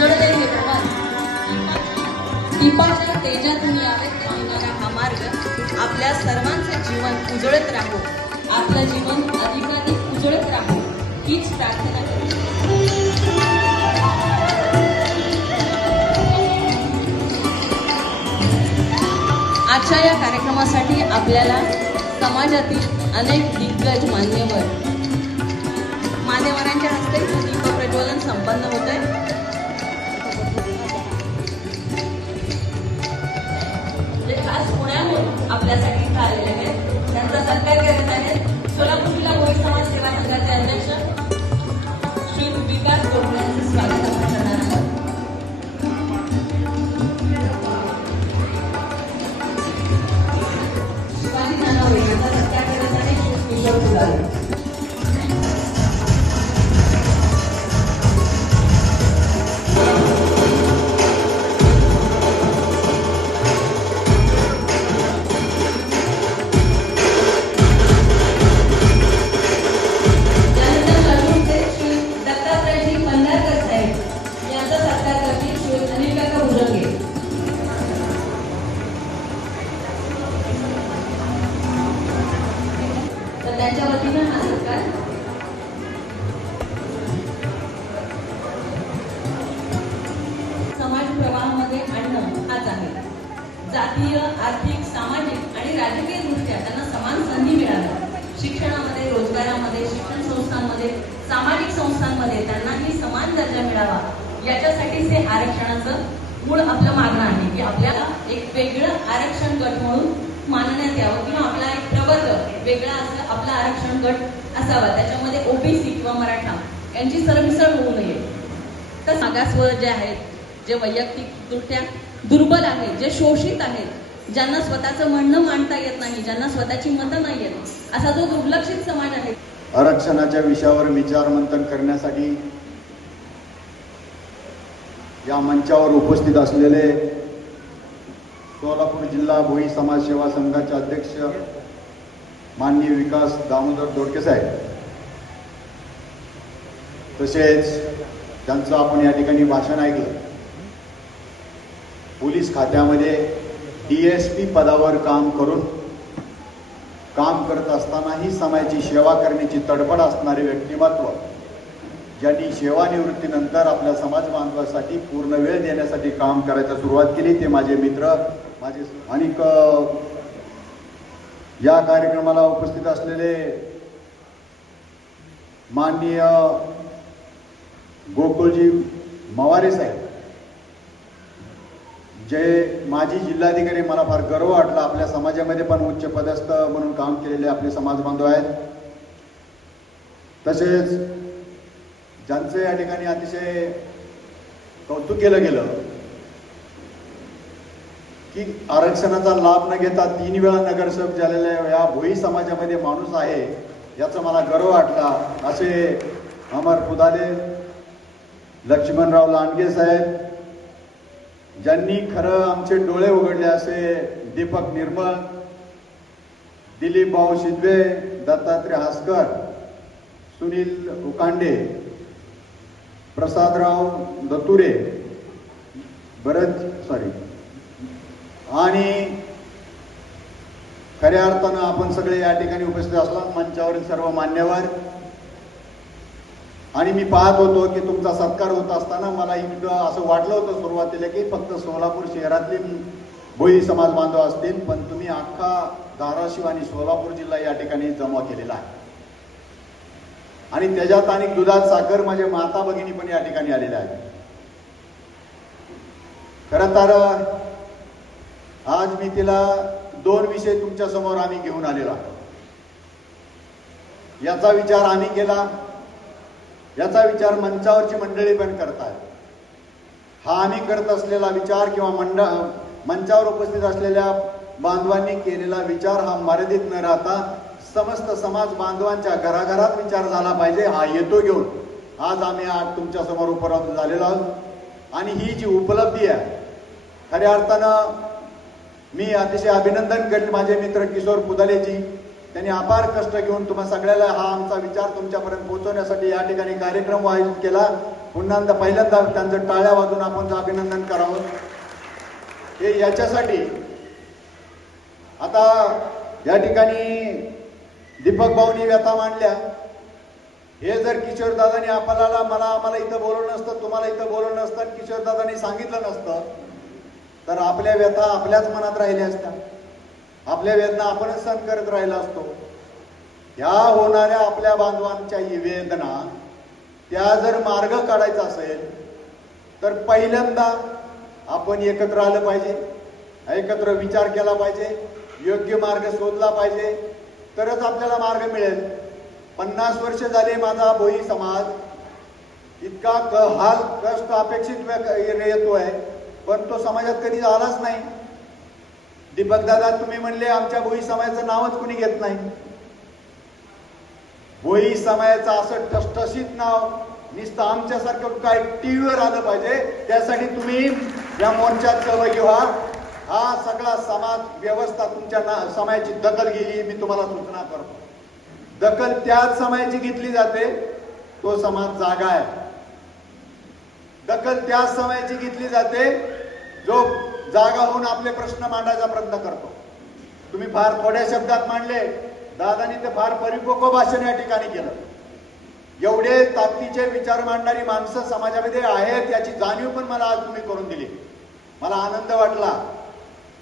उजळले हे भवन, दीपाच्या तेजातून यावेत सांगणारा हा मार्ग आपल्या सर्वांचे जीवन उजळत राहो, आपलं जीवन अधिकाधिक उजळत राहो हीच प्रार्थना करतो. आजच्या या कार्यक्रमासाठी आपल्याला समाजातील अनेक दिग्गज मान्यवरांच्या हस्ते दीप प्रज्वलन संपन्न होत आहे. जे खास पुण्याहून आपल्यासाठी इथं आलेले आहेत त्यांचा सत्कार करत आहेत सोलापूर जिल्हा भोई समाज सेवा संघाचे अध्यक्ष श्री विकास गोखले यांचं स्वागत आपण करणार आहोत. शिवाजी नानावरे यांचा सत्कार करत आहे श्री किशोर फुलारे. त्यांच्या वतीनं हा सत्कार समाज प्रवाहामध्ये आणणं हाच आहे. जातीय, आर्थिक, सामाजिक आणि राजकीय दृष्ट्या त्यांना समान संधी मिळाव्या. शिक्षणामध्ये, रोजगारामध्ये, शिक्षण संस्थांमध्ये, सामाजिक संस्थांमध्ये त्यांनाही समान दर्जा मिळावा याच्यासाठीच हे आरक्षणाचं मूळ आपलं मागणं आहे की आपल्याला एक वेगळं आरक्षण गट म्हणून मानण्यात यावं किंवा आपला एक प्रवर्ग वेगळा असं आपला आरक्षण गट असावा. त्याच्यामध्ये ओबीसी किंवा मराठा यांची सरमिसळ होऊ नये. तर मागासवर्ग जे आहेत, जे वैयक्तिकदृष्ट्या दुर्बल आहेत, जे शोषित आहेत, ज्यांना स्वतःचं म्हणणं मांडता येत नाही, ज्यांना स्वतःची मतं नाही येत, असा जो दुर्लक्षित समाज आहे, आरक्षणाच्या विषयावर विचार मंथन करण्यासाठी या मंचावर उपस्थित असलेले सोलापूर जिल्हा भोई समाज सेवा संघाचे अध्यक्ष माननीय विकास दामोदर दोडके साहेब, तसेच त्यांचं आपण या ठिकाणी भाषण ऐकलं. पोलीस खात्यामध्ये DSP पदावर काम करत असतानाही समाजाची सेवा करण्याची तडफड असणारे व्यक्तिमत्व, ज्यांनी सेवानिवृत्तीनंतर आपल्या समाज बांधवासाठी पूर्ण वेळ देण्यासाठी काम करायला सुरुवात केली, ते माझे मित्र, माझे अनेक या कार्यक्रमाला उपस्थित असलेले माननीय गोकुळजी मवारे साहेब, जे माजी जिल्हाधिकारी, मला फार गर्व वाटला, आपल्या समाजामध्ये पण उच्च पदस्थ म्हणून काम केलेले आपले समाज बांधव आहेत. तसेच ज्यांचं या ठिकाणी अतिशय कौतुक केलं गेलं की आरक्षणाचा लाभ न घेता 3 वेळा नगरसेवक झालेल्या या भोई समाजामध्ये माणूस आहे, याचा मला गर्व वाटला. असे अमर पुदाले, लक्ष्मणराव लांडगे साहेब, ज्यांनी खरं आमचे डोळे उघडले, असे दीपक निर्मळ, दिलीप भाऊ शिंदे, दत्तात्रय हासकर, सुनील उकांडे, प्रसादराव दतुरे, आणि खऱ्या अर्थानं आपण सगळे या ठिकाणी उपस्थित असला, मंचावरील सर्व मान्यवर. आणि मी पाहत होतो की तुमचा सत्कार होत असताना मला इतकं असं वाटलं होतं सुरुवातीला की फक्त सोलापूर शहरातले भोई समाज बांधव असतील, पण तुम्ही अख्खा धाराशिव आणि सोलापूर जिल्हा या ठिकाणी जमा केलेला आहे. आणि त्याच्यात अनेक दुधात साखर माझ्या माता भगिनी पण या ठिकाणी आलेल्या आहेत. खरं तर आज मी तिला 2 विषय तुमच्या समोर आम्ही घेऊन आलेला, याचा विचार आम्ही केला, याचा विचार मंचावरची मंडळी पण करतात. हा आम्ही करत असलेला विचार किंवा मंचावर उपस्थित असलेल्या बांधवांनी केलेला विचार हा मर्यादित न राहता समस्त समाज बांधवांच्या घराघरात विचार झाला पाहिजे, हा येतो घेऊन आज आम्ही तुमच्या समोर उपस्थित झालेलो आहोत. आणि ही जी उपलब्धी आहे, खऱ्या अर्थानं मी अतिशय अभिनंदन करेन माझे मित्र किशोर पुदालेजी, त्यांनी अपार कष्ट घेऊन तुम्हा सगळ्याला हा आमचा विचार तुमच्यापर्यंत पोहोचवण्यासाठी या ठिकाणी कार्यक्रम आयोजित केला. पुन्हा पहिल्यांदा त्यांचं टाळ्या वाजून आपण अभिनंदन करावं. हे याच्यासाठी आता या ठिकाणी दीपक भाऊनी व्यथा मांडल्या. हे जर किशोरदादांनी आम्हाला इथं बोलवलं नसतं, तुम्हाला इथं बोलवलं नसतं, किशोरदादांनी सांगितलं नसतं, तर आपल्या व्यथा आपल्याच मनात राहिल्या असत्या. आपल्या वेदना आपणच सहन करत राहिला असतो. ह्या होणाऱ्या आपल्या बांधवांच्या वेदना त्या जर मार्ग काढायचा असेल तर पहिल्यांदा आपण एकत्र आलं पाहिजे, एकत्र विचार केला पाहिजे, योग्य मार्ग शोधला पाहिजे, तरच आपल्याला मार्ग मिळेल. 50 वर्ष झाले माझा भोई समाज इतका हाल कष्ट अपेक्षित येतोय, पण तो समाजात कधी आलाच नाही. दीपक दादा तुम्ही म्हणले आमच्या भोई समाजाचं नावच कुणी घेत नाही. भोई समाजाचं असं ठसठशीत नाव नुसतं आमच्यासारखं काय टीव्हीवर आलं पाहिजे, त्यासाठी तुम्ही या मोर्चात सहभागी व्हा. हा सगळा समाज व्यवस्था तुमच्या समाजाची दखल गेली. मी तुम्हाला सूचना करतो, दखल त्याच समाजाची घेतली जाते, तो समाज जागा आहे. दखल त्याच समाजाची घेतली जाते जो जागा होऊन आपले प्रश्न मांडायचा प्रयत्न करतो. तुम्ही फार थोड्या शब्दात मांडले, दादानी ते फार परिपक्व भाषण या ठिकाणी केलं. एवढे ताकदीचे विचार मांडणारी माणसं समाजामध्ये आहेत याची जाणीव पण मला आज तुम्ही करून दिली. मला आनंद वाटला.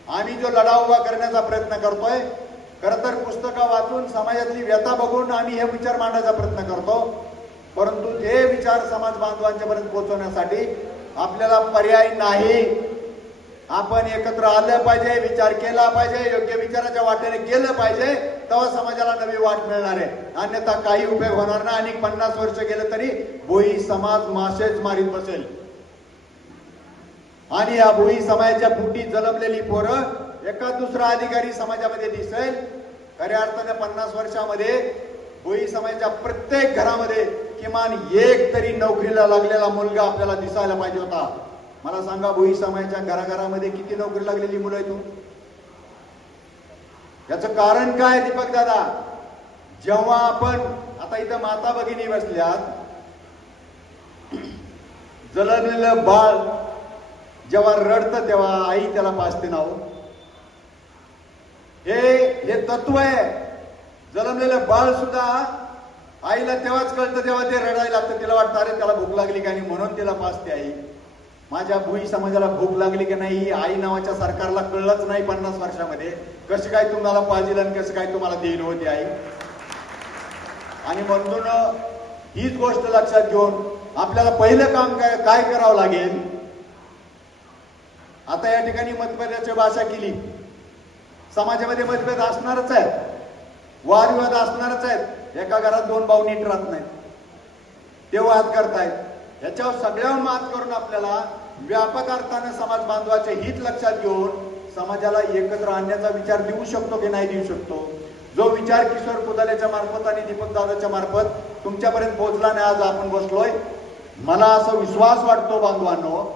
आम्ही जो लढा उभा करण्याचा प्रयत्न करतोय, खरं तर पुस्तकं वाचून समाजातली व्यथा बघून आम्ही हे विचार मांडण्याचा प्रयत्न करतो, परंतु हे विचार समाज बांधवांच्या पर्यंत पोहोचवण्यासाठी आपल्याला पर्याय नाही. आपण एकत्र आलं पाहिजे, विचार केला पाहिजे, योग्य विचाराच्या वाटेने गेलं पाहिजे, तेव्हा समाजाला नवी वाट मिळणार आहे. अन्यथा काही उपयोग होणार नाही. आणि 50 वर्ष गेलं तरी भोई समाज माशेच मारीत बसेल. आणि या भोई समाजाच्या फुटी जलमलेली पोरं एका दुसरा अधिकारी समाजामध्ये दिसेल. खऱ्या अर्थाने 50 वर्षामध्ये भोई समाजाच्या प्रत्येक घरामध्ये किमान एक तरी नोकरीला लागलेला मुलगा आपल्याला दिसायला पाहिजे होता. मला सांगा, भोई समाजाच्या घराघरामध्ये किती नोकरी लागलेली मुलं आहेत? याचं कारण काय दीपक दादा? जेव्हा आपण आता इथं माता भगिनी बसल्यात, जलमलेलं बाळ जेव्हा रडतं तेव्हा आई त्याला पाजते नाव. हे तत्व आहे. जलमलेलं बाळ सुद्धा आईला तेव्हाच कळतं तेव्हा ते रडायला लागतं. तिला वाटतं अरे त्याला भूक लागली का नाही म्हणून तिला पाजते आई. माझ्या भोई समाजाला भूक लागली की नाही आई नावाच्या सरकारला कळलंच नाही 50 वर्षामध्ये. कसं काय तुम्हाला पाजील आणि कसं काय तुम्हाला देईल होती आई. आणि म्हणून हीच गोष्ट लक्षात घेऊन आपल्याला पहिलं काम काय करावं लागेल. आता या ठिकाणी मतभेदाची भाषा केली. समाजामध्ये मतभेद असणारच आहेत, वादविवाद असणारच आहेत. एका घरात 2 भाऊ नीट राहत नाहीत, ते वाद करतायत. याच्यावर सगळ्यावर मात करून आपल्याला व्यापक अर्थाने समाज बांधवाचे हित लक्षात घेऊन समाजाला एकत्र आणण्याचा विचार देऊ शकतो की नाही देऊ शकतो. जो विचार किशोर कुदालेच्या मार्फत आणि दीपक दादाच्या मार्फत तुमच्यापर्यंत पोहोचला नाही, आज आपण बसलोय. मला असा विश्वास वाटतो बांधवांनो,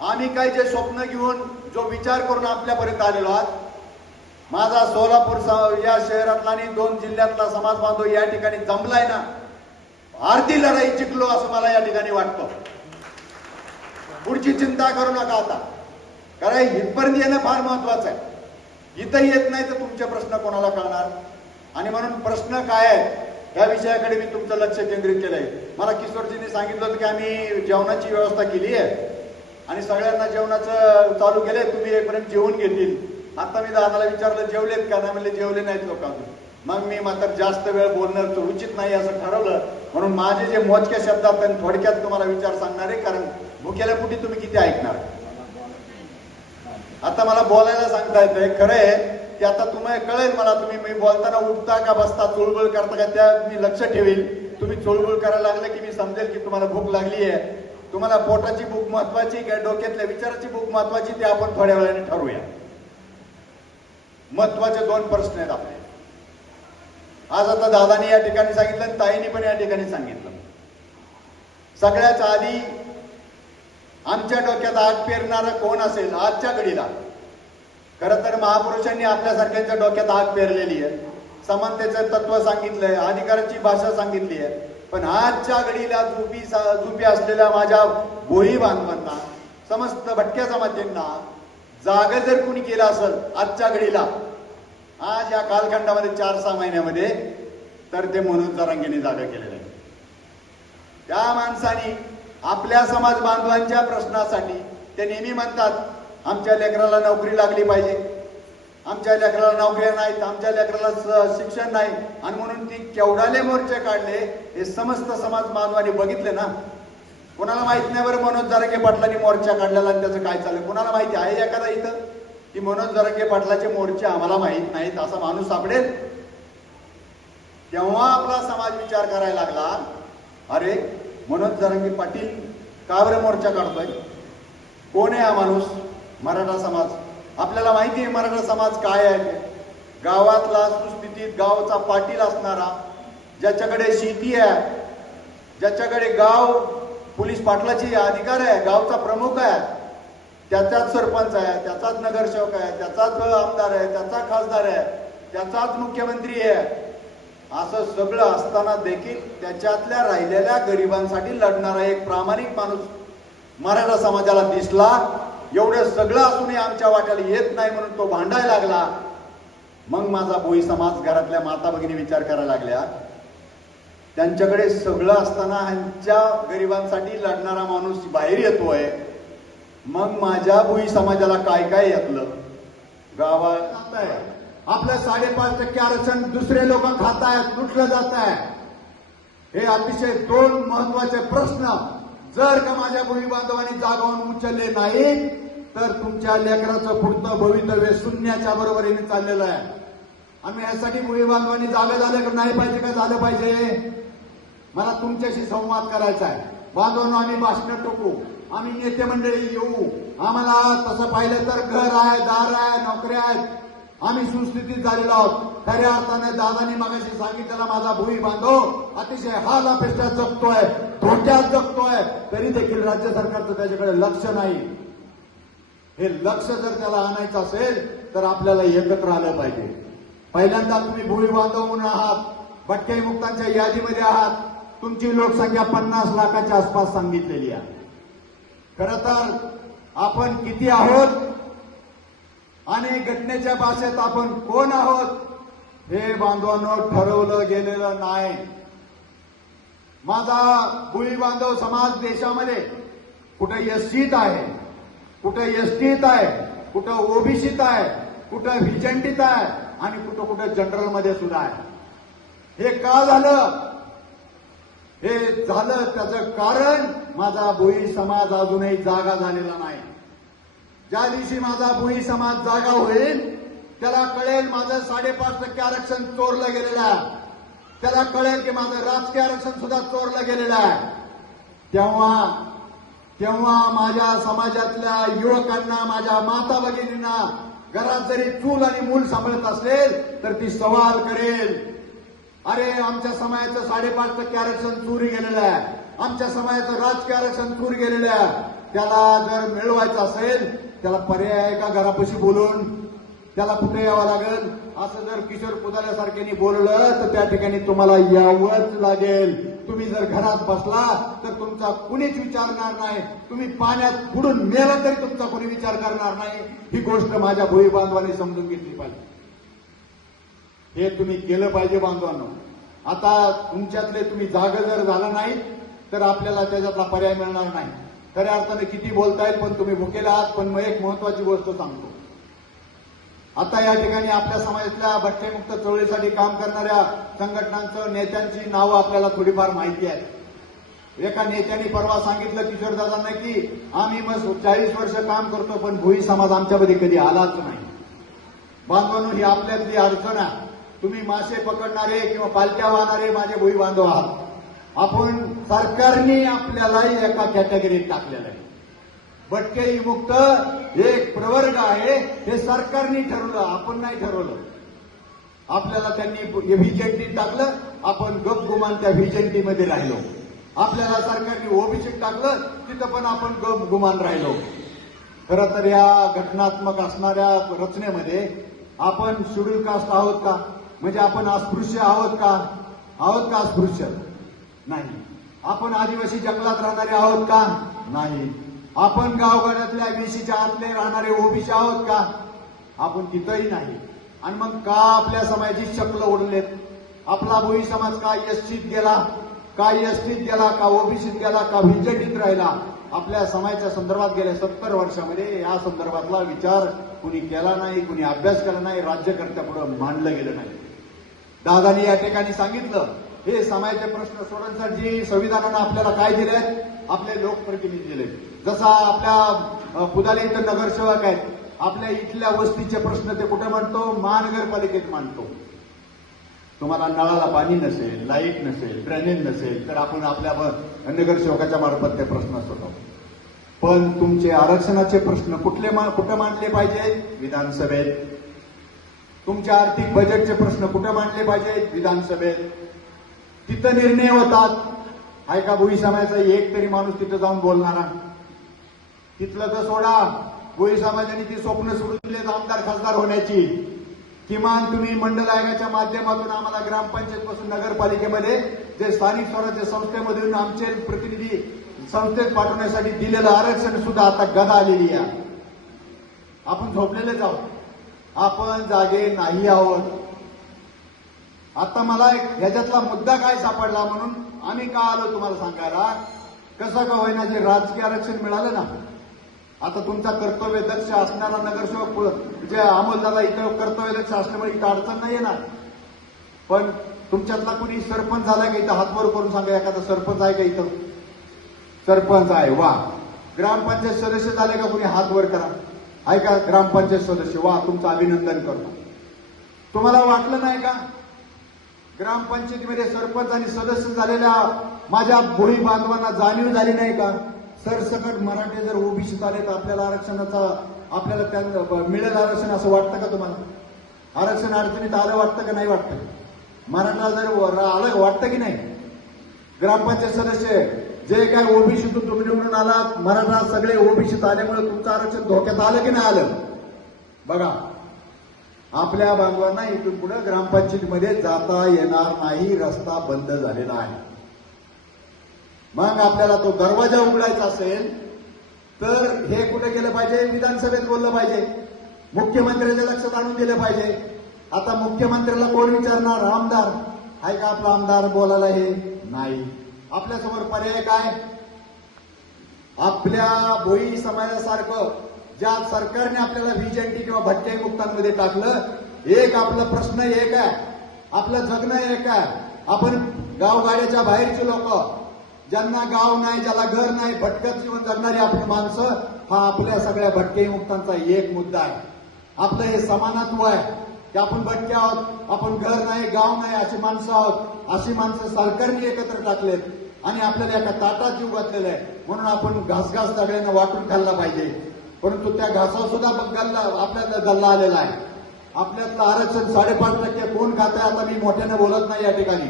आम्ही काही जे स्वप्न घेऊन जो विचार करून आपल्यापर्यंत आलेलो आहात, माझा सोलापूर या शहरातला आणि 2 जिल्ह्यातला समाज बांधव या ठिकाणी जमलाय ना, अर्धी लढाई जिंकलो असं मला या ठिकाणी वाटतं. पुढची चिंता करू नका आता, कारण इथपर्यंत येणं फार महत्वाचं आहे. इथं येत नाही तर तुमचे प्रश्न कोणाला कळणार. आणि म्हणून प्रश्न काय आहे या विषयाकडे मी तुमचं लक्ष केंद्रित केलंय. मला किशोरजींनी सांगितलं होतं की आम्ही जेवणाची व्यवस्था केली आहे आणि सगळ्यांना जेवणाचं चालू केलंय, तुम्ही येईपर्यंत जेवून घेतील. आता मी दादाला विचारलं जेवलेत का? नाही म्हणले जेवले नाहीत लोक अजून. मग मी मात्र जास्त वेळ बोलणं उचित नाही असं ठरवलं. म्हणून माझे जे मोजक्या शब्दात आणि थोडक्यात तुम्हाला विचार सांगणार आहे, कारण भुकेल्या पुटी तुम्ही किती ऐकणार. आता मला बोलायला सांगता येतंय, खरं आहे की आता तुम्हाला कळेल मला, तुम्ही मी बोलताना उठता का बसता, चुळबुळ करता का, त्या मी लक्ष ठेवेल. तुम्ही चुळबुळ करायला लागले की मी समजेल की तुम्हाला भूक लागली आहे. तुम्हाला पोटाची भूक महत्वाची का डोक्यातल्या विचाराची भूक महत्वाची, ते आपण थोड्या वेळाने ठरवूया. महत्वाचे 2 प्रश्न आहेत आपले. आज आता दादानी या ठिकाणी सांगितलं आणि ताईंनी पण या ठिकाणी सांगितलं. सगळ्याच आधी आमच्या डोक्यात आग पेरणारा कोण असेल आजच्या घडीला? खरं तर महापुरुषांनी आपल्यासारख्यांच्या डोक्यात आग पेरलेली आहे. समानतेचं तत्व सांगितलंय, अधिकाराची भाषा सांगितली आहे. पण आजच्या घडीला झोपी असलेल्या माझ्या भोई बांधवांना, समस्त भटक्या जमातींना जाग जर कुणी केलं असेल आजच्या घडीला, आज या कालखंडामध्ये 4-6 महिन्यामध्ये, तर ते मनोज जरांगेने जागा केलेलं आहे. त्या माणसाने आपल्या समाज बांधवांच्या प्रश्नासाठी ते नेहमी म्हणतात, आमच्या लेकराला नोकरी लागली पाहिजे, आमच्या लेकराला नोकऱ्या नाहीत, आमच्या लेकराला शिक्षण नाही, आणि म्हणून ती केवढाले मोर्चे काढले हे समस्त समाज बांधवांनी बघितले ना. कोणाला माहित नाही बरं मनोज जरांगे पाटलांनी मोर्चा काढलेला आणि त्याचं काय चाललं? कोणाला माहिती आहे एखादा इथं की मनोज जरांगे पाटलाचे मोर्चे आम्हाला माहित नाहीत असा माणूस सापडेल? तेव्हा आपला समाज विचार करायला लागला, अरे मनोज जरांगे पाटील का बरं मोर्चा काढतोय? कोण आहे हा माणूस? मराठा समाज. आपल्याला माहिती आहे मराठा समाज काय आहे. गावातला सुस्थितीत गावचा पाटील असणारा, ज्याच्याकडे शेती आहे, ज्याच्याकडे गाव पोलीस पाटलाची अधिकार आहे, गावचा प्रमुख आहे, त्याचाच सरपंच आहे, त्याचाच नगरसेवक आहे, त्याचाच आमदार आहे, त्याचा खासदार आहे, त्याचाच मुख्यमंत्री आहे, असं सगळं असताना देखील त्याच्यातल्या राहिलेल्या गरिबांसाठी लढणारा एक प्रामाणिक माणूस मराठा समाजाला दिसला. एवढं सगळं असूनही आमच्या वाट्याला येत नाही म्हणून तो भांडायला लागला. मग माझा भोई समाज, घरातल्या माता भगिनी विचार करायला लागल्या, त्यांच्याकडे सगळं असताना ह्यांच्या गरिबांसाठी लढणारा माणूस बाहेर येतोय, मग माझ्या भोई समाजाला काय काय येतलं? गावात आहे आपलं 5.5% आरक्षण दुसरे लोक खात आहेत, लुटलं जात आहे. हे अतिशय 2 महत्वाचे प्रश्न जर का माझ्या भोई बांधवांनी जागावून उचलले नाही तर तुमच्या लेकराचं पुढचं भवितव्य शून्याच्या बरोबरीने चाललेलं आहे. आम्ही यासाठी भोई बांधवांनी जागा झालं का नाही पाहिजे का झालं पाहिजे? मला तुमच्याशी संवाद करायचा आहे. बांधवांनो, आम्ही भाषणं टोकू, आम्ही नेते मंडळी येऊ, आम्हाला तसं पाहिलं तर घर आहे, दार आहे, नोकऱ्या आहेत, आम्ही सुस्थितीत झालेलो आहोत. खऱ्या अर्थाने दादानी मगाशी सांगितलेला माझा भोई बांधव अतिशय हाल अपेक्षा जगतोय, धोक्यात जगतोय, तरी देखील राज्य सरकारचं त्याच्याकडे लक्ष नाही. हे लक्ष जर त्याला आणायचं असेल तर आपल्याला एकत्र आलं पाहिजे. पहिल्यांदा तुम्ही भोई बांधव म्हणून आहात, भटक्या मुक्तांच्या यादीमध्ये आहात. तुमची लोकसंख्या 50 लाखाच्या आसपास सांगितलेली आहे. खरं तर आपण किती आहोत आणि घटनेच्या भाषेत आपण कोण आहोत हे बांधवांनो ठरवलं गेलेलं नाही. माझा भोई बांधव समाज देशामध्ये कुठं एससीत आहे, कुठं एसटीत आहे, कुठं ओबीसीत आहे, कुठं व्हिजंटीत आहे आणि कुठं कुठं जनरल मध्ये सुद्धा आहे. हे का झालं? हे झालं त्याचं कारण माझा भोई समाज अजूनही जागा झालेला नाही. ज्या दिवशी माझा भोई समाज जागा होईल त्याला कळेल माझं 5.5% आरक्षण चोरलं गेलेलं आहे, त्याला कळेल की माझं राजकीय आरक्षण सुद्धा चोरलं गेलेलं आहे. तेव्हा माझ्या समाजातल्या युवकांना, माझ्या माता भगिनींना घरात जरी चूल आणि मूल सांभाळत असेल तर ती सवाल करेल, अरे आमच्या समाजाचं 5.5% आरक्षण चोरी गेलेलं आहे, आमच्या समाजाचं राजकीय आरक्षण चोरी गेलेलं आहे. त्याला जर मिळवायचं असेल त्याला पर्याय आहे का घरापाशी बोलून? त्याला कुठे यावं लागेल? असं जर किशोर पुतळ्यासारख्यानी बोललं तर त्या ठिकाणी तुम्हाला यावंच लागेल. तुम्ही जर घरात बसला तर तुमचा कुणीच विचारणार नाही, तुम्ही पाण्यात बुडून मेला तरी तुमचा कुणी विचार करणार नाही. ही गोष्ट माझ्या भोई बांधवांनी समजून घेतली पाहिजे. हे तुम्ही केलं पाहिजे बांधवांनो. आता तुमच्यातले तुम्ही जागा जर झाला नाही तर आपल्याला त्याच्यातला पर्याय मिळणार नाही. खऱ्या अर्थाने किती बोलता येईल पण तुम्ही भुकेला आहात. पण मग एक महत्वाची गोष्ट सांगतो. आता या ठिकाणी आपल्या समाजातल्या भटकेमुक्त चळवळीसाठी काम करणाऱ्या संघटनांचं, नेत्यांची नावं आपल्याला थोडीफार माहिती आहे. एका नेत्यांनी परवा सांगितलं किशोरदादांना की आम्ही मग 40 वर्ष काम करतो पण भोई समाज आमच्यामध्ये कधी आलाच नाही. बांधवांनो, ही आपल्यातली अडचण आहे. तुम्ही मासे पकडणारे किंवा पालख्या वाहणारे माझे भोई बांधव आहात. आपण सरकारने आपल्यालाही एका कॅटेगरीत टाकलेलं आहे. भटके मुक्त एक प्रवर्ग आहे, हे सरकारने ठरवलं, आपण नाही ठरवलं. आपल्याला त्यांनी व्हिजंटीत टाकलं, आपण गपगुमान त्या व्हिजंटीमध्ये राहिलो. आपल्याला सरकारने ओबीसीत टाकलं, तिथं पण आपण गपगुमान राहिलो. खरं तर या घटनात्मक असणाऱ्या रचनेमध्ये आपण शेड्यूल कास्ट आहोत का? म्हणजे आपण अस्पृश्य आहोत का? आहोत का अस्पृश्य? नाही. आपण आदिवासी जंगलात राहणारे आहोत का? नाही. आपण गावगाड्यातल्या वेशीच्या आतले राहणारे ओबीसी आहोत का? आपण तिथंही नाही. आणि मग का आपल्या समाजाची शक्ल ओढलेत? आपला भोई समाज का एसटीत गेला, का एसटीत गेला, का ओबीसीत गेला, का व्हीजेटीत राहिला? आपल्या समाजाच्या संदर्भात गेल्या 70 वर्षामध्ये या संदर्भातला विचार कुणी केला नाही, कुणी अभ्यास केला नाही, राज्यकर्त्यापुढे मांडलं गेलं नाही. दादानी या ठिकाणी सांगितलं, हे समाजाचे प्रश्न सोडवण्यासाठी संविधानानं आपल्याला काय दिले? आपले लोकप्रतिनिधी दिले. जसा आपल्या पुदाली इथं नगरसेवक आहेत, आपल्या इथल्या वस्तीचे प्रश्न ते कुठे मांडतो? महानगरपालिकेत मांडतो. तुम्हाला नळाला पाणी नसेल, लाईट नसेल, ड्रेनेज नसेल, तर आपण आपल्या नगरसेवकाच्या मार्फत ते प्रश्न सोडवतो. पण तुमचे आरक्षणाचे प्रश्न कुठे मांडले पाहिजे? विधानसभेत. तुमच्या आर्थिक बजेटचे प्रश्न कुठे मांडले पाहिजे? विधानसभेत. तिथं निर्णय होतात. आहे का भोई समाजाचा एक तरी माणूस तिथं जाऊन बोलणारा? तिथलं तर सोडा, भोई समाजाने ती स्वप्न सोडून दिलेत आमदार खासदार होण्याची. किमान तुम्ही मंडल आयोगाच्या माध्यमातून आम्हाला ग्रामपंचायत पासून नगरपालिकेमध्ये जे स्थानिक स्वराज्य संस्थेमधून आमचे प्रतिनिधी संस्थेत पाठवण्यासाठी दिलेलं आरक्षण सुद्धा आता गदा आलेली आहे. आपण झोपलेलेच आहोत. आपण जागे नाही आहोत. आता मला ह्याच्यातला मुद्दा काय सापडला म्हणून आम्ही का आलो तुम्हाला सांगायला. कसं का होईना जे राजकीय आरक्षण मिळालं ना, आता तुमचा कर्तव्य दक्ष असणारा नगरसेवक जे अमोलदादा इथं कर्तव्य दक्ष असल्यामुळे इथं अडचण नाही येणार. पण तुमच्यातला कुणी सरपंच झाला का? इथं हातवर करून सांगा, एखादा सरपंच आहे का इथं? सरपंच आहे, वा. ग्रामपंचायत सदस्य झाले का? कुणी हातवर करा. आहे का ग्रामपंचायत सदस्य? वा, तुमचं अभिनंदन करतो. तुम्हाला वाटलं नाही का ग्रामपंचायतीमध्ये सरपंच आणि सदस्य झालेल्या माझ्या भोई बांधवांना जाणीव झाली नाही का? सरसकट मराठे जर ओबीसीत आले तर आपल्याला आपल्याला त्यांना मिळेल आरक्षण असं वाटतं का तुम्हाला? आरक्षण अडचणीत आलं वाटतं का नाही वाटतं? मराठा जर आलं वाटतं की नाही? ग्रामपंचायत सदस्य जे काय ओबीसीतून तुम्ही निवडून आलात, मराठा सगळे ओबीसीत आल्यामुळे तुमचं आरक्षण धोक्यात आलं की नाही आलं? बघा, आपल्या बांधवांना इथून पुढे ग्रामपंचायतीमध्ये जाता येणार नाही. रस्ता बंद झालेला आहे. मग आपल्याला तो दरवाजा उघडायचा असेल तर हे कुठे गेलं पाहिजे? विधानसभेत बोललं पाहिजे. मुख्यमंत्र्याच्या लक्षात आणून दिलं पाहिजे. आता मुख्यमंत्र्याला कोण विचारणार? आमदार. आहे का आपला आमदार बोलायला? हे नाही. आपल्यासमोर पर्याय काय? आपल्या भोई समाजासारखं ज्या सरकारने आपल्याला व्हीजेटी किंवा भटक्या मुक्तांमध्ये टाकलं, एक आपला प्रश्न एक आहे, आपलं जगणं एक आहे. आपण गावगाड्याच्या बाहेरचे लोक, ज्यांना गाव नाही, ज्याला घर नाही, भटकत जीवन जगणारी आपली माणसं, हा आपल्या सगळ्या भटके मुक्तांचा एक मुद्दा आहे. आपलं हे समानत्व आहे की आपण भटके आहोत, आपण घर नाही, गाव नाही, अशी माणसं आहोत. अशी माणसं सरकारने एकत्र टाकलेत आणि आपल्याला एका ताटात जीव घातलेला आहे. म्हणून आपण घास सगळ्यांना वाटून खाल्ला पाहिजे. परंतु त्या घासावर सुद्धा आपल्याला गल्ला आलेला आहे. आपल्यातलं आरक्षण 5.5% कोण खात आहे? आता मी मोठ्यानं बोलत नाही या ठिकाणी.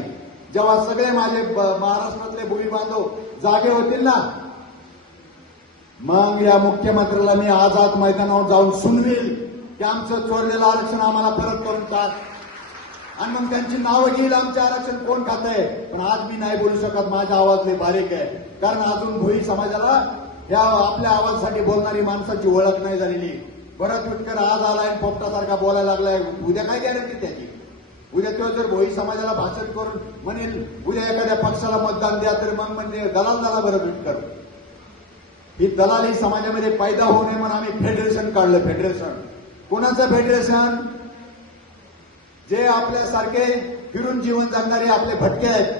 जेव्हा सगळे माझे महाराष्ट्रातले भूमी बांधव जागे होतील ना, मग या मुख्यमंत्र्याला मी आझाद मैदानावर जाऊन सुनवेल की आमचं चोरलेलं आरक्षण आम्हाला परत करून टाक. आणि मग त्यांची नावं घेईल, आमचे आरक्षण कोण खात आहे. पण आज मी नाही बोलू शकत, माझा आवाज लय बारीक आहे. कारण अजून भोई समाजाला या आपल्या आवाजासाठी बोलणारी माणसाची ओळख नाही झालेली. भरत विटकर आज आलाय पोपटासारखा बोलायला लागलाय. उद्या काय गॅरंटी त्याची? उद्या तो जर भोई समाजाला भाषण करून म्हणेल उद्या एखाद्या पक्षाला मतदान द्या, तर मग म्हणजे दलाल झाला भरत विटकर. ही दलाली समाजामध्ये पैदा होऊ नये म्हणून आम्ही फेडरेशन काढलं. फेडरेशन कोणाचं फेडरेशन? जे आपल्यासारखे फिरून जीवन जगणारे आपले भटके आहेत,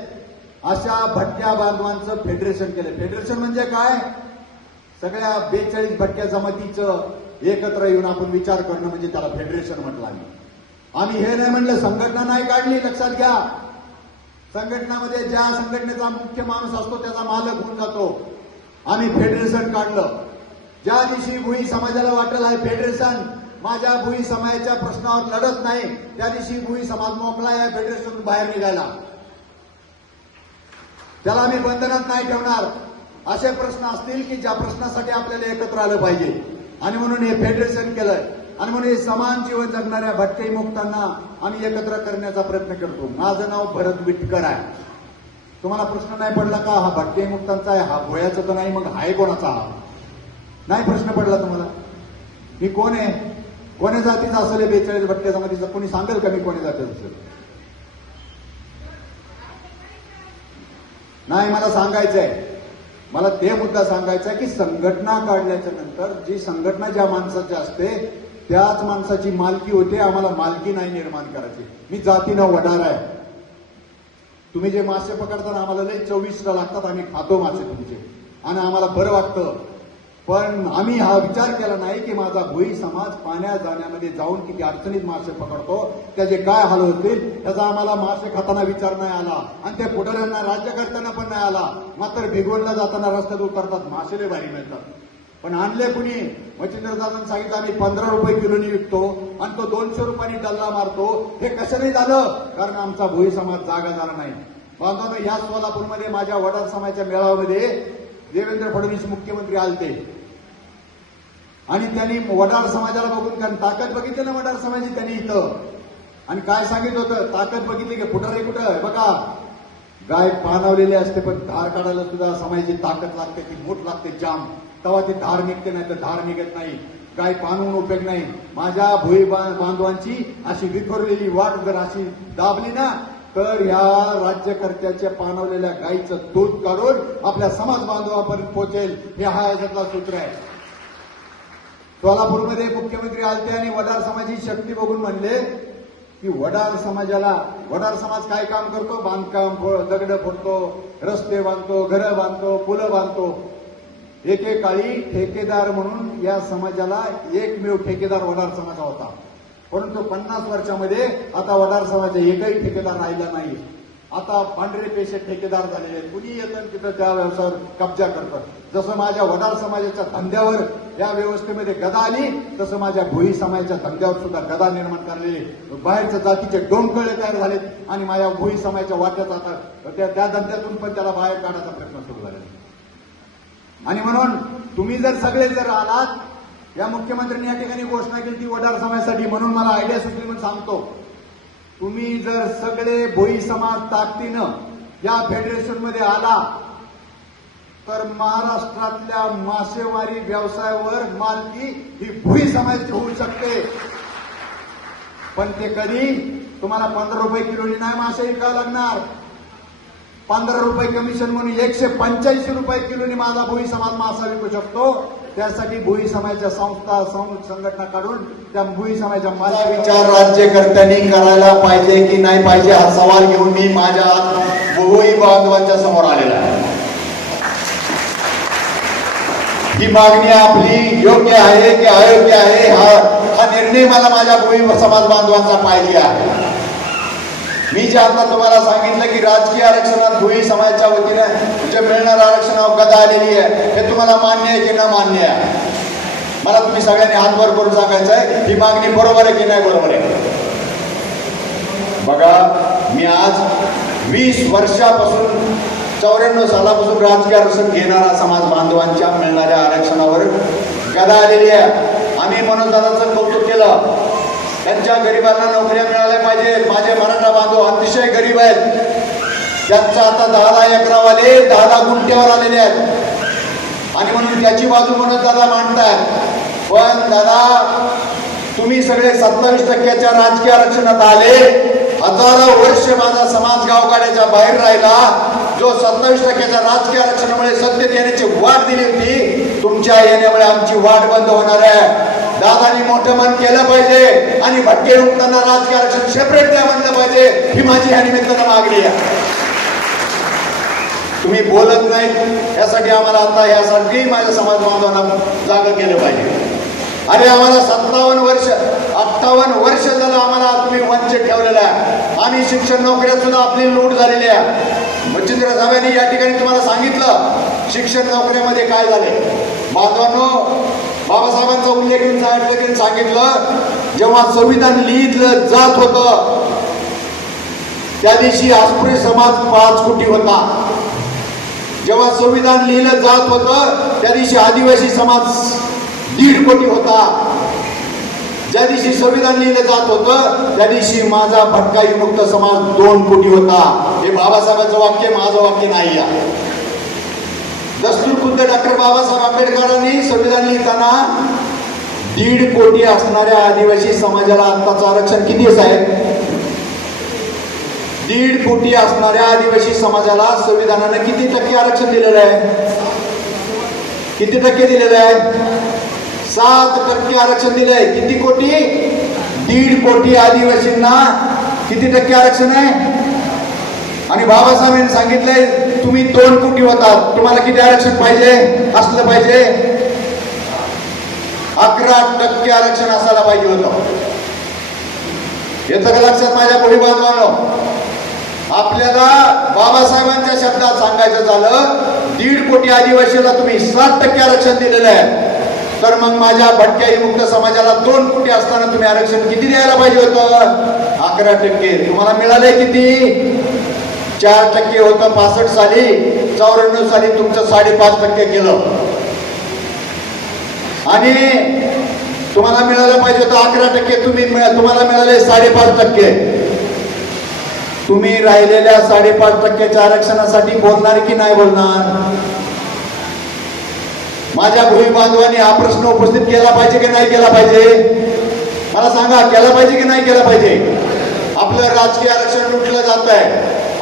अशा भटक्या बांधवांचं फेडरेशन केलं. फेडरेशन म्हणजे काय? सगळ्या 42 भटक्या जमातीचं एकत्र येऊन आपण विचार करणं म्हणजे त्याला फेडरेशन म्हटलं. आम्ही हे नाही म्हणलं संघटना नाही काढली. लक्षात घ्या, संघटनामध्ये ज्या संघटनेचा मुख्य माणूस असतो त्याचा मालक होऊन जातो. आम्ही फेडरेशन काढलं. ज्या दिवशी भोई समाजाला वाटेल आहे फेडरेशन माझ्या भोई समाजाच्या प्रश्नावर लढत नाही, त्या दिवशी भोई समाज मोकळा या फेडरेशनतून बाहेर निघायला. त्याला आम्ही बंधनात नाही ठेवणार. असे प्रश्न असतील की ज्या प्रश्नासाठी आपल्याला एकत्र आलं पाहिजे, आणि म्हणून हे फेडरेशन केलंय. आणि म्हणून हे समान जीवन जगणाऱ्या भटके मुक्तांना आम्ही एकत्र करण्याचा प्रयत्न करतो. माझं नाव भरत विटकर आहे. तुम्हाला प्रश्न नाही पडला का हा भटके मुक्तांचा आहे, हा भोयाचा तर नाही, मग आहे कोणाचा? हा नाही प्रश्न पडला तुम्हाला? मी कोण आहे, कोण्या जातीचा असेल 42 भटक्या जमातीचा? कोणी सांगेल का मी कोण्या जातीचा असेल? नाही, मला सांगायचंय, मला ते मुद्दा सांगायचा की संघटना काढल्याच्या नंतर जी संघटना ज्या माणसाची असते त्याच माणसाची मालकी होते. आम्हाला मालकी नाही निर्माण करायची. मी जातीनं वडार आहे. तुम्ही जे मासे पकडता आम्हाला लई 24 लागतात, आम्ही खातो मासे तुमचे आणि आम्हाला बरं वाटतं. पण आम्ही हा विचार केला नाही की माझा भोई समाज पाण्यात जाण्यामध्ये जाऊन किती अडचणीत मासे पकडतो, त्याचे काय हाल होतील त्याचा आम्हाला मासे खाताना विचार नाही आला आणि त्या पुढाऱ्यांना राज्यकर्त्यांना पण नाही आला. मात्र भिगवणला जाताना रस्त्यात उतरतात, मासेले भारी मिळतात. पण आणले कुणी? मच्छिंद्रदादांनी सांगितलं आम्ही 15 रुपये किलोनी विकतो आणि तो 200 रुपयांनी डल्ला मारतो. हे कशाने झालं? कारण आमचा भोई समाज जागा झाला नाही. बांधवांनो, या सोलापूरमध्ये माझ्या वडार समाजाच्या मेळाव्यामध्ये देवेंद्र फडणवीस मुख्यमंत्री आलते आणि त्यांनी वडार समाजाला बघून कारण ताकद बघितली ना वडार समाजाची त्यांनी इथं, आणि काय सांगितलं होतं? ताकद बघितली की पुढारी कुठं आहे बघा, गाय पाणवलेली असते पण धार काढायला सुद्धा समाजाची ताकद लागते, ती मूठ लागते जाम, तेव्हा ती धार निघते, नाही तर धार निघत नाही. गाय पाणवून उपयोग नाही. माझ्या भोई बांधवांची अशी विखुरलेली वाट जर अशी दाबली ना तर ह्या राज्यकर्त्याच्या पाणवलेल्या गायीचं दूध काढून आपल्या समाज बांधवापर्यंत पोहोचेल. हे हा याच्यातला सूत्र आहे. सोलापूरमध्ये मुख्यमंत्री आलते आणि वडार समाजाची शक्ती बघून म्हणले की वडार समाज काय काम करतो? बांधकाम, दगड फोडतो, रस्ते बांधतो, घरं बांधतो, पुलं बांधतो. एकेकाळी ठेकेदार म्हणून या समाजाला एकमेव ठेकेदार वडार समाज होता. परंतु 50 वर्षामध्ये आता वडार समाजाचा एकही ठेकेदार राहिला नाही. आता पांढरे पेशे ठेकेदार झालेले आहेत. कुणी येतं तिथं त्या व्यवसायावर कब्जा करतं. जसं माझ्या वडार समाजाच्या धंद्यावर या व्यवस्थेमध्ये गदा आली तसं माझ्या भोई समाजाच्या धंद्यावर सुद्धा गदा निर्माण करलेले बाहेरच्या जातीचे डोंगकळे तयार झालेत आणि माझ्या भोई समाजाच्या वाट्यात आता त्या धंद्यातून पण त्याला बाहेर काढायचा प्रयत्न सुरू झालेला. आणि म्हणून तुम्ही जर आलात, या मुख्यमंत्र्यांनी या ठिकाणी घोषणा केली ती वडार समाजासाठी, म्हणून मला आयडिया सुचली म्हणून सांगतो. तुम्ही जर सगळे भोई समाज ताकदीनं या फेडरेशन मध्ये आला तर महाराष्ट्रातल्या मासेमारी व्यवसायावर मालकी ही भोई समाजाची होऊ शकते. पण ते कधी? तुम्हाला 15 रुपये किलोनी नाही मासे विकायला लागणार. 15 रुपये कमिशन म्हणून 185 रुपये किलोनी माझा भोई समाज मासा विकू शकतो. त्यासाठी भोई समाजाच्या संस्था संघटना काढून त्या भोई समाजाच्या माझा विचार राज्यकर्त्यांनी करायला पाहिजे की नाही पाहिजे हा सवाल घेऊन मी माझ्या भोई बांधवांच्या समोर आलेला आहे. ही मागणी आपली योग्य आहे की अयोग्य आहे हा निर्णय मला माझ्या भोई समाज बांधवांचा पाहिजे आहे. मी जे आता तुम्हाला सांगितलं की राजकीय आरक्षणात भोई समाजाच्या वतीने जे मिळणारं आरक्षणावर गदा आलेली आहे हे तुम्हाला मान्य आहे की न मान्य आहे? मला तुम्ही सगळ्यांनी हात वर करून सांगायचं आहे ही मागणी बरोबर आहे की नाही बरोबर आहे. बघा, मी आज 20 वर्षापासून 94 सालापासून राजकीय आरक्षण घेणारा समाज बांधवांच्या मिळणाऱ्या आरक्षणावर गदा आलेली आहे. आम्ही मनोजदादांचं कौतुक केलं. त्यांच्या गरिबांना नोकऱ्या मिळाल्या पाहिजेत. माझे मराठा बांधव अतिशय गरीब आहेत. त्यांचं आता 10 एकरावाले 10 गुंठ्यावर आलेले आहेत आणि म्हणून त्याची बाजू मनोजदादा मांडतायत. पण दादा, तुम्ही सगळे 27% राजकीय आरक्षणात आले. हजारो वर्ष माझा समाज गावगाड्याच्या बाहेर राहिला. जो 27% राजकीय आरक्षणामुळे सत्तेत येण्याची वाट दिली होती, तुमच्या येण्यामुळे आमची वाट बंद होणार आहे. दादानी मोठं मन केलं पाहिजे आणि भटके मुक्तांना राजकीय आरक्षण सेपरेट द्या म्हणलं पाहिजे. ही माझी या निमित्तानं मागणी आहे. तुम्ही बोलत नाहीत यासाठी आम्हाला आता यासाठी माझ्या समाज बांधवांना जागा केलं पाहिजे. अरे आम्हाला 57 वर्ष 58 वर्ष झालं आम्हाला तुम्ही वंचित ठेवलेलं आहे. आम्ही शिक्षण नोकऱ्यात सुद्धा आपली लूट झालेली आहे. मच्छिंद्र साहेबांनी या ठिकाणी तुम्हाला सांगितलं शिक्षण नोकऱ्यामध्ये काय झाले. बांधवांनो, बाबासाहेबांचा उल्लेख सांगितलं जेव्हा संविधान लिहिलं जात होतं त्या दिवशी अस्पृश्य समाज 5 कोटी होता. जेव्हा संविधान लिहिलं जात होतं त्या दिवशी आदिवासी समाज 1.5 कोटी होता. ज्या दिवशी संविधान लिहिलं जात होतं त्या दिवशी माझा भटका विमुक्त समाज 2 कोटी होता. हे बाबासाहेबांचं वाक्य, माझं वाक्य नाही आहे. दस्तूर खुद्द डॉक्टर बाबासाहेब आंबेडकरांनी संविधान लिहिताना 1.5 कोटी असणाऱ्या आदिवासी समाजाला आत्ताचं आरक्षण किती साहेब? 1.5 कोटी असणाऱ्या आदिवासी समाजाला संविधानाने किती टक्के आरक्षण दिलेलं आहे? किती टक्के दिलेलं आहे? 7% आरक्षण दिलंय. किती कोटी? 1.5 कोटी आदिवासींना किती टक्के आरक्षण आहे? आणि बाबासाहेबांनी सांगितलंय तुम्ही 2 कोटी होतात, तुम्हाला किती आरक्षण पाहिजे असलं पाहिजे? 11% आरक्षण असायला पाहिजे होतं. येतं का लक्षात माझ्या भोई बांधवांनो? आपल्याला बाबासाहेबांच्या शब्दात सांगायचं झालं 1.5 कोटी आदिवासीला तुम्ही 7% आरक्षण दिलेलं आहे, तर मग माझ्या भटक्या विमुक्त समाजाला 2 कोटी असताना तुम्ही आरक्षण किती द्यायला पाहिजे होतं? 11%. तुम्हाला मिळाले किती? 4% होतं 65 साली. 94 साली तुमचं 5.5% केलं आणि तुम्हाला मिळालं पाहिजे होतं 11%. तुम्हाला मिळाले 5.5%. तुम्ही राहिलेल्या 5.5% आरक्षणासाठी बोलणार की नाही बोलणार? माझ्या भूमी बांधवांनी हा प्रश्न उपस्थित केला पाहिजे की नाही केला पाहिजे? मला सांगा, केला पाहिजे की नाही केला पाहिजे? आपलं राजकीय आरक्षण लुटलं जात आहे.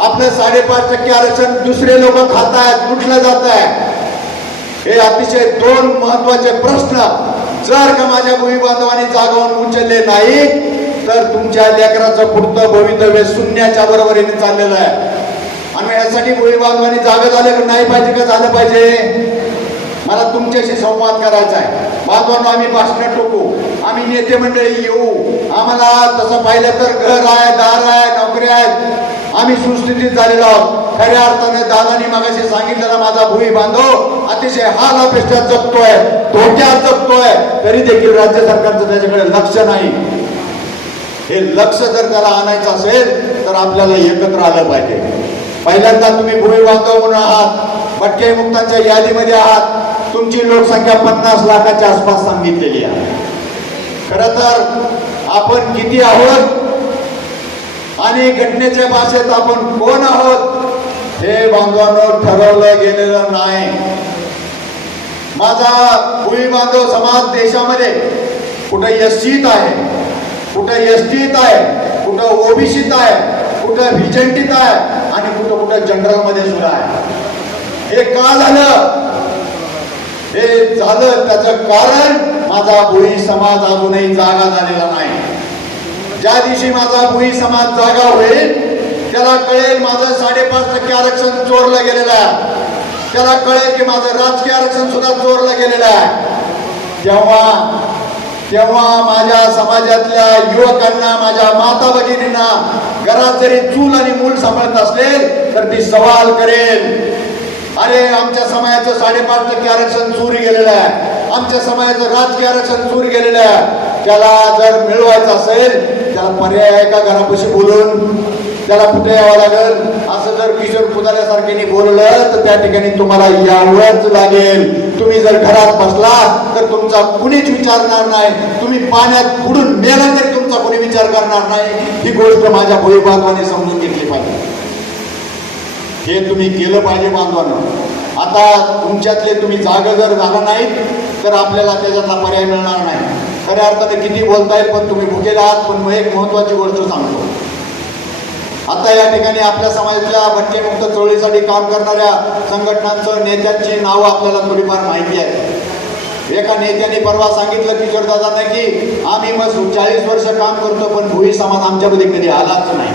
आपलं 5.5% आरक्षण दुसरे लोक खात आहेत, लुटलं जात आहे. हे अतिशय 2 महत्वाचे प्रश्न जर का माझ्या भूमी बांधवांनी जागवून उचलले नाही तर तुमच्या लेकराचं पुढचं भवितव्य शून्याच्या बरोबरीने चाललेलं आहे. आणि यासाठी भूमी बांधवांनी जागा झाले का नाही पाहिजे का झालं पाहिजे? मला तुमच्याशी संवाद करायचा आहे. बांधवांनो, आम्ही भाषण टोकू, आम्ही नेते मंडळी येऊ, आम्हाला तसं पाहिलं तर घर आहे, दार आहे, नोकरी आहेत, आम्ही सुस्थितीत झालेलो आहोत. खऱ्या अर्थाने दादानी मगाशी सांगितलेला माझा भूमी बांधव अतिशय हाल अपेष्टात जगतोय, धोक्यात जगतोय, तरी देखील राज्य सरकारचं त्याच्याकडे लक्ष नाही. हे लक्ष जर त्याला आणायचं असेल तर आपल्याला एकत्र आलं पाहिजे. पहिल्यांदा तुम्ही भूमी बांधव म्हणून आहात, भटके मुक्तांच्या यादीमध्ये आहात. तुमची लोकसंख्या 50 लाखाच्या आसपास सांगितलेली आहे. खरं तर आपण किती आहोत आणि घटनेच्या भाषेत आपण कोण आहोत हे बांधवांनो ठरवलं गेलेलं नाही. माझा भूमी बांधव समाज देशामध्ये कुठं एससीत आहे, कुठं एसटीत आहे, कुठं ओबीसीत आहे, कुठं व्हिजंटीत आहे आणि कुठं कुठं जनरल मध्ये सुद्धा आहे. हे का झालं? हे झालं त्याचं कारण माझा भोई समाज अजूनही जागा झालेला नाही. ज्या दिवशी माझा भोई समाज जागा होईल त्याला कळेल माझं 5.5% आरक्षण चोरलं गेलेलं आहे, त्याला कळेल की माझं राजकीय आरक्षण सुद्धा चोरलं गेलेलं आहे. तेव्हा माझ्या समाजातल्या युवकांना, माझ्या माता भगिनींना घरात जरी चूल आणि मूल सांभाळत असेल तर ती सवाल करेल, अरे आमच्या समाजाचं 5.5% आरक्षण चोरी गेलेलं आहे, आमच्या समाजाचं राजकीय आरक्षण चोरी गेलेलं आहे. त्याला जर मिळवायचं असेल त्याला पर्याय आहे का घरापाशी बोलून त्याला कुठे यावं लागेल? असं जर किशोर पुतळ्यासारख्याने बोललं तर त्या ठिकाणी तुम्हाला यावंच लागेल. तुम्ही जर घरात बसला तर तुमचा कुणीच विचारणार नाही, तुम्ही पाण्यात बुडून मेला तरी तुमचा कुणी विचार करणार नाही. ही गोष्ट माझ्या भोई बांधवांनी समजून घेतली पाहिजे. हे तुम्ही केलं पाहिजे बांधवांनो. आता तुमच्यातले तुम्ही जागा जर झाला नाहीत तर आपल्याला त्याच्यातला पर्याय मिळणार नाही. खऱ्या अर्थाने किती बोलता येईल पण तुम्ही भुकेला आहात. पण मग एक महत्वाची गोष्ट सांगतो. आता या ठिकाणी आपल्या समाजातल्या भटकेमुक्त चळवळीसाठी काम करणाऱ्या संघटनांचं, नेत्यांची नावं आपल्याला थोडीफार माहिती आहे. एका नेत्याने परवा सांगितलं किशोरदादांना की आम्ही मग 40 वर्ष काम करतो पण भोई समाज आमच्यामध्ये कधी आलाच नाही.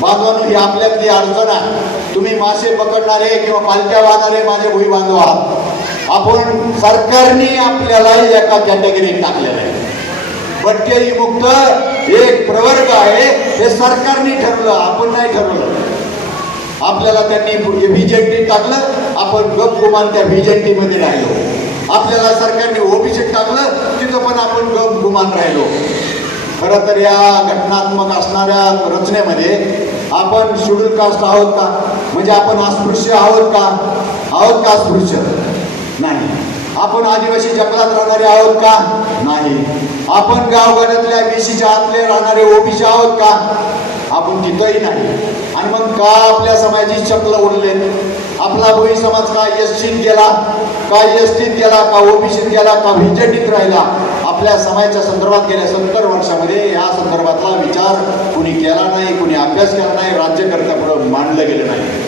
बांधवांनो, ही आपल्यातली अडचण आहे. तुम्ही मासे पकडणारे किंवा पालट्या वाहणारे माझे भोई बांधव आहात. आपण सरकारने आपल्याला एका कॅटेगरीत टाकलेलं आहे. भटके विमुक्त एक प्रवर्ग आहे, हे सरकारने ठरवलं, आपण नाही ठरवलं. आपल्याला त्यांनी व्हीजेंटीत टाकलं, आपण गपगुमान त्या व्हीजेंटीमध्ये राहिलो. आपल्याला सरकारने ओबीसीत टाकलं, तिथं पण आपण गपगुमान राहिलो. खरं तर या घटनात्मक असणाऱ्या रचनेमध्ये आपण शेड्यूल कास्ट आहोत का? म्हणजे आपण अस्पृश्य आहोत का? अस्पृश्य नाही. आपण आदिवासी जंगलात राहणारे आहोत का? नाही. आपण गावगाड्यातल्या वेशीच्या आतले राहणारे ओबीसी आहोत का? आपण तिथंही नाही. आणि मग का आपल्या समाजाची चपल उडले? आपला भोई समाज का एसटीत गेला, का एसटीत गेला, का ओबीसीत गेला, का व्हीजेटीत राहिला? आपल्या समाजाच्या संदर्भात गेल्या 70 वर्षामध्ये या संदर्भातला विचार कुणी केला नाही, कुणी अभ्यास केला नाही, राज्यकर्त्यापुढे मांडलं गेलं नाही.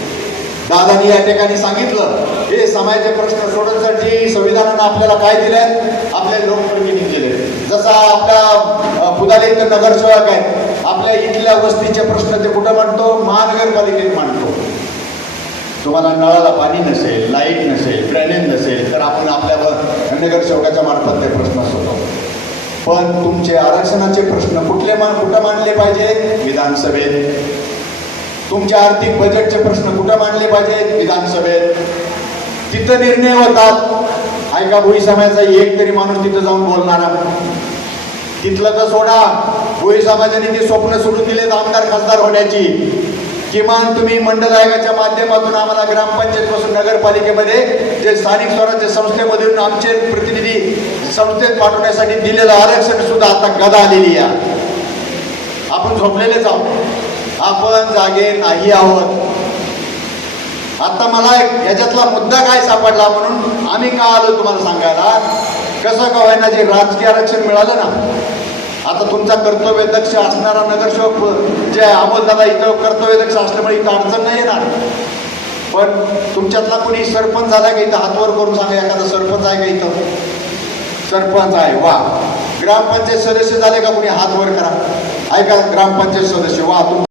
दादानी या ठिकाणी सांगितलं हे समाजाचे प्रश्न सोडवण्यासाठी संविधानानं आपल्याला काय दिलंय? आपले लोकप्रतिनिधी दिले. जसा आपल्या पुदाले इथं नगरसेवक आहेत, आपल्या इथल्या वस्तीचे प्रश्न ते कुठं मांडतो? महानगरपालिकेत मांडतो. तुम्हाला नळाला पाणी नसेल, लाईट नसेल, ड्रेनेज नसेल तर आपण आपल्या नगरसेवकाच्या मार्फत ते प्रश्न सोडवतो. पण तुमचे आरक्षणाचे प्रश्न कुठं मांडले पाहिजे? विधानसभेत. तुमचे आर्थिक बजेटचे प्रश्न कुठं मांडले पाहिजे? विधानसभेत. तिथं निर्णय होतात. ऐका, भोई समाजाचा एक तरी माणूस तिथं जाऊन बोलणारा? तिथलं तर सोडा, भोई समाजाने ते स्वप्न सोडून दिलेत आमदार खासदार होण्याची. किमान तुम्ही मंडल आयोगाच्या माध्यमातून आम्हाला ग्रामपंचायत पासून नगरपालिकेमध्ये जे स्थानिक स्वराज्य संस्थेमधून आमचे प्रतिनिधी संस्थेत पाठवण्यासाठी दिलेलं आरक्षण सुद्धा आता गदा आलेली आहे. आपण झोपलेलेच आहोत, आपण जागे नाही आहोत. आता मला याच्यातला मुद्दा काय सापडला म्हणून आम्ही का आलो तुम्हाला सांगायला. कसं का व्हायना जे राजकीय आरक्षण मिळालं ना, आता तुमचा कर्तव्यदक्ष असणारा नगरसेवक जे अमोलदादा इथं कर्तव्यदक्ष असल्यामुळे इथं अडचण नाही येणार. पण तुमच्यातला कोणी सरपंच झाला का? इथं हातवर करून सांगा एखादा सरपंच आहे का इथं? सरपंच आहे, वा. ग्रामपंचायत सदस्य झाले का? कोणी हातवर करा. ऐका, ग्रामपंचायत सदस्य, वा.